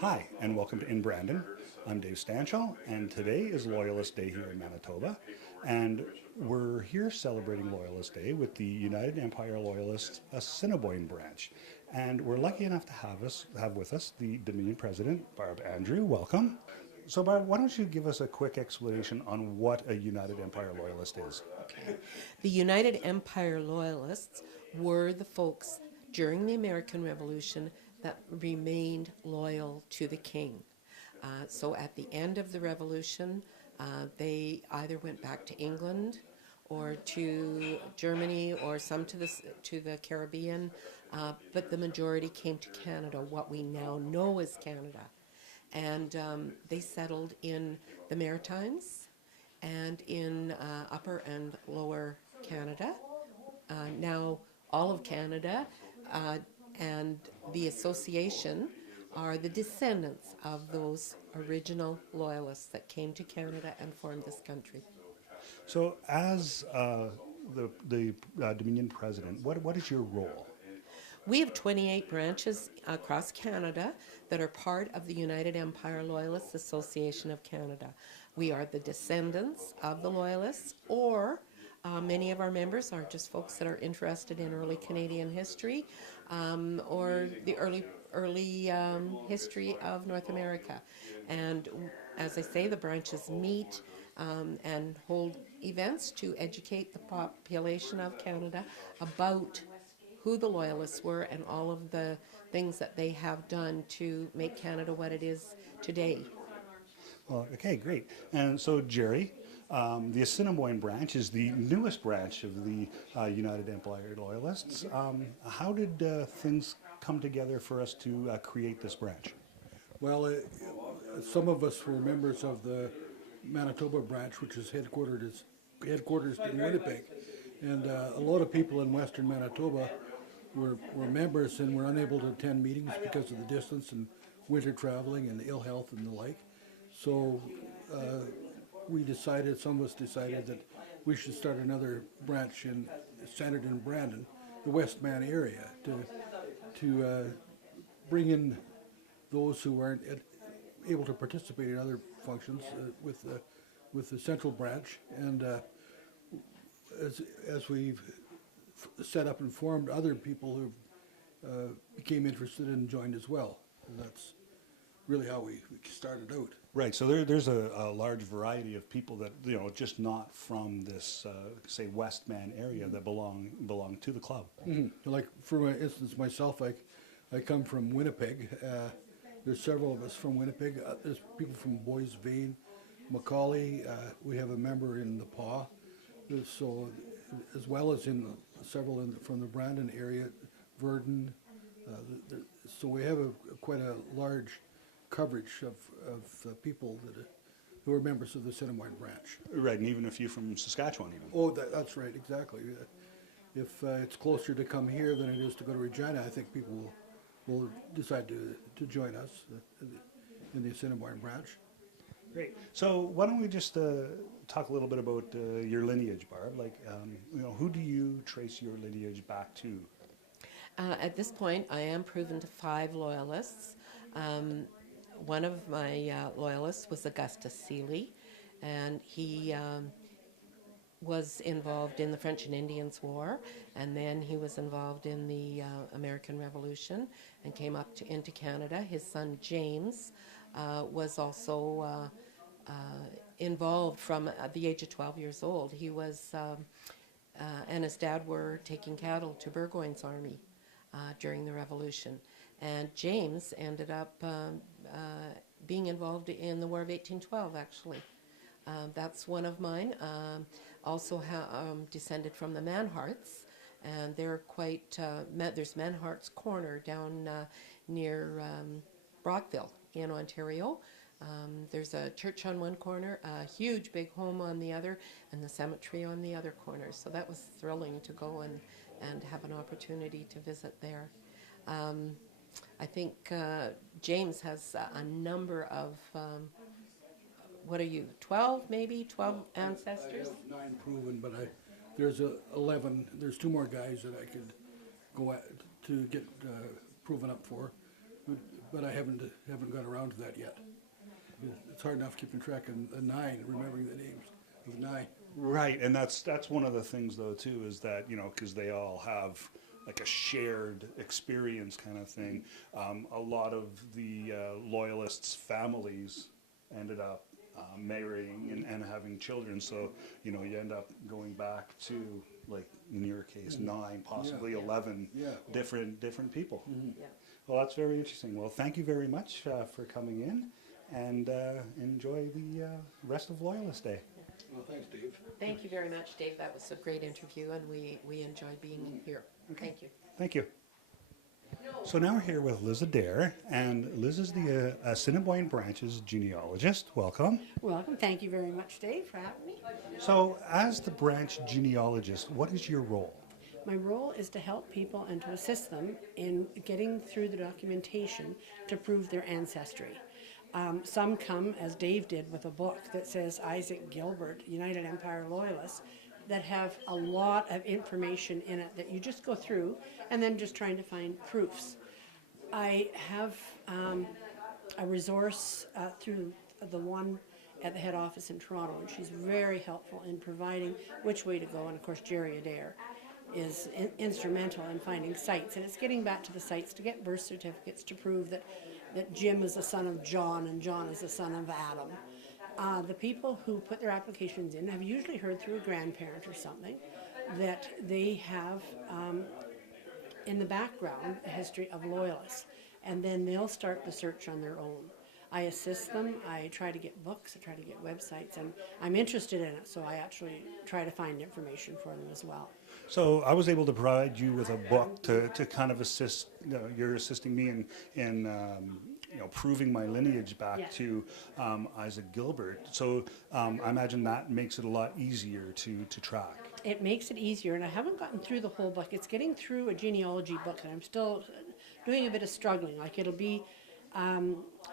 Hi, and welcome to In Brandon. I'm Dave Stanchel, and today is Loyalist Day here in Manitoba. And we're here celebrating Loyalist Day with the United Empire Loyalists Assiniboine Branch. And we're lucky enough to have with us the Dominion President, Barb Andrew. Welcome. So, Barb, why don't you give us a quick explanation on what a United Empire Loyalist is? Okay. The United Empire Loyalists were the folks during the American Revolution that remained loyal to the king. So at the end of the Revolution, they either went back to England or to Germany or some to the Caribbean, but the majority came to Canada, what we now know as Canada. And they settled in the Maritimes and in Upper and Lower Canada, now all of Canada, and the association are the descendants of those original loyalists that came to Canada and formed this country. So, as the Dominion President, what is your role? We have 28 branches across Canada that are part of the United Empire Loyalists Association of Canada. We are the descendants of the Loyalists, or many of our members are just folks that are interested in early Canadian history or the early history of North America. And as I say, the branches meet and hold events to educate the population of Canada about who the Loyalists were and all of the things that they have done to make Canada what it is today. Well, okay, great. And so, Jerry, the Assiniboine branch is the newest branch of the United Empire Loyalists. How did things come together for us to create this branch? Well, some of us were members of the Manitoba branch, which is headquartered in Winnipeg, and a lot of people in Western Manitoba were members and were unable to attend meetings because of the distance and winter traveling and ill health and the like. So some of us decided that we should start another branch centered in Brandon, the Westman area, to bring in those who weren't able to participate in other functions with the central branch. And as we've set up and formed, other people who became interested and joined as well. And that's really how we started out. Right. So there's a large variety of people that just not from this say Westman area that belong to the club. Mm-hmm. Like for instance, myself, I come from Winnipeg. There's several of us from Winnipeg. There's people from Boys Vane, Macaulay. We have a member in the Paw. So as well as in several from the Brandon area, Verdun. So we have quite a large coverage of people who are members of the Assiniboine branch. Right, and even a few from Saskatchewan even. Oh, that's right, exactly. If it's closer to come here than it is to go to Regina, I think people will decide to join us in the Assiniboine branch. Great. So why don't we just talk a little bit about your lineage, Barb? Like, who do you trace your lineage back to? At this point, I am proven to 5 loyalists. One of my loyalists was Augustus Seeley, and he was involved in the French and Indians War, and then he was involved in the American Revolution and came up into Canada. His son James was also involved from the age of 12 years old. He was, and his dad were taking cattle to Burgoyne's army during the Revolution. And James ended up being involved in the War of 1812, actually. That's one of mine. Also descended from the Manharts, and they're quite, there's Manharts Corner down near Brockville in Ontario. There's a church on one corner, a huge big home on the other, and the cemetery on the other corner. So that was thrilling to go and have an opportunity to visit there. I think James has a number of, what are you, 12 maybe? 12 ancestors? I have 9 proven, but there's 11. There's 2 more guys that I could go at to get proven up for. but I haven't got around to that yet. It's hard enough keeping track of 9, remembering the names of 9. Right, and that's one of the things though too, is that, you know, because they all have like a shared experience kind of thing. A lot of the loyalists' families ended up marrying and having children, so you know you end up going back to, like in your case, 9, possibly 11 different people. Yeah. Well, that's very interesting. Well, thank you very much for coming in, and enjoy the rest of Loyalist Day. Well, thanks, Dave. Thank you very much, Dave. That was a great interview, and we enjoyed being here. Thank you. Thank you. So now we're here with Liz Adair, and Liz is the Assiniboine Branch's genealogist. Welcome. Welcome. Thank you very much, Dave, for having me. So as the branch genealogist, what is your role? My role is to help people and to assist them in getting through the documentation to prove their ancestry. Some come, as Dave did, with a book that says Isaac Gilbert, United Empire Loyalist, that have a lot of information in it that you just go through and then just trying to find proofs. I have a resource through the one at the head office in Toronto, and she's very helpful in providing which way to go, and of course Jerry Adair is instrumental in finding sites, and it's getting back to the sites to get birth certificates to prove that Jim is the son of John and John is the son of Adam. The people who put their applications in have usually heard through a grandparent or something that they have in the background a history of loyalists, and then they'll start the search on their own. I assist them, I try to get books, I try to get websites, and I'm interested in it, so I actually try to find information for them as well. So I was able to provide you with a book to kind of assist, you're assisting me in you know, proving my lineage back to Isaac Gilbert. So I imagine that makes it a lot easier to track. It makes it easier, and I haven't gotten through the whole book. It's getting through a genealogy book, and I'm still doing a bit of struggling. Like it'll be,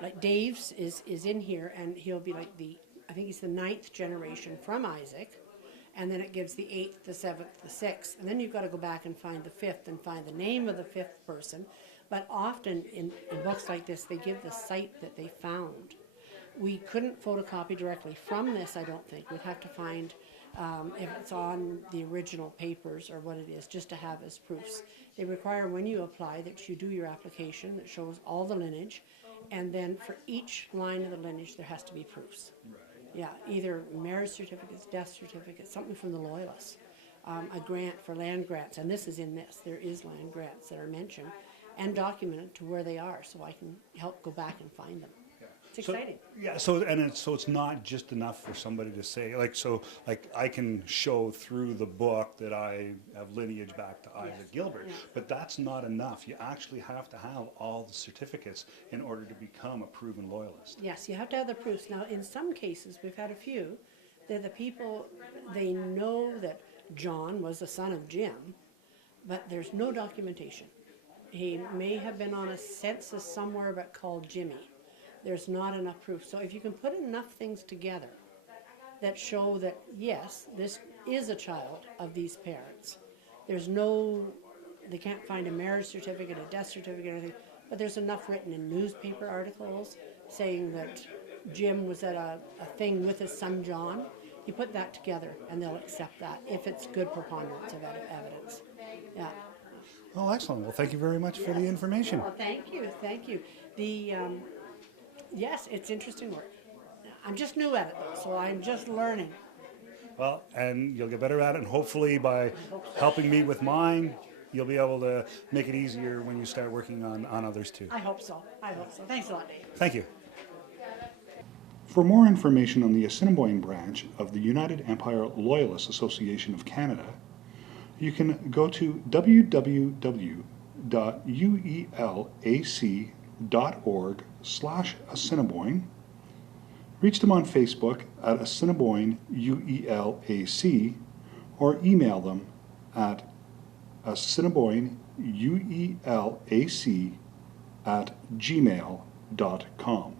like Dave's is in here, and he'll be like I think he's the 9th generation from Isaac, and then it gives the 8th, the 7th, the 6th, and then you've got to go back and find the 5th and find the name of the 5th person. But often in books like this, they give the site that they found. We couldn't photocopy directly from this, I don't think. We'd have to find if it's on the original papers or what it is, just to have as proofs. They require when you apply that you do your application that shows all the lineage, and then for each line of the lineage there has to be proofs. Right. Yeah, either marriage certificates, death certificates, something from the Loyalists, a grant for land grants, and this is in this. There is land grants that are mentioned and documented to where they are, so I can help go back and find them. It's exciting. So it's not just enough for somebody to say, like I can show through the book that I have lineage back to Isaac Gilbert, but that's not enough. You actually have to have all the certificates in order to become a proven loyalist. Yes, you have to have the proofs. Now, in some cases, we've had a few that the people, they know that John was the son of Jim, but there's no documentation. He may have been on a census somewhere but called Jimmy. There's not enough proof. So if you can put enough things together that show that, yes, this is a child of these parents. There's no, they can't find a marriage certificate, a death certificate, or anything, but there's enough written in newspaper articles saying that Jim was at a thing with his son John. You put that together and they'll accept that if it's good preponderance of evidence. Yeah. Oh, excellent. Well, thank you very much for the information. Well, thank you, thank you. Yes, it's interesting work. I'm just new at it, though, so I'm just learning. Well, and you'll get better at it, and hopefully by helping me with mine, you'll be able to make it easier when you start working on others too. I hope so. I hope so. Thanks a lot, Dave. Thank you. For more information on the Assiniboine branch of the United Empire Loyalist Association of Canada, you can go to www.uelac.org/Assiniboine, reach them on Facebook at Assiniboine UELAC, or email them at assiniboineuelac@gmail.com.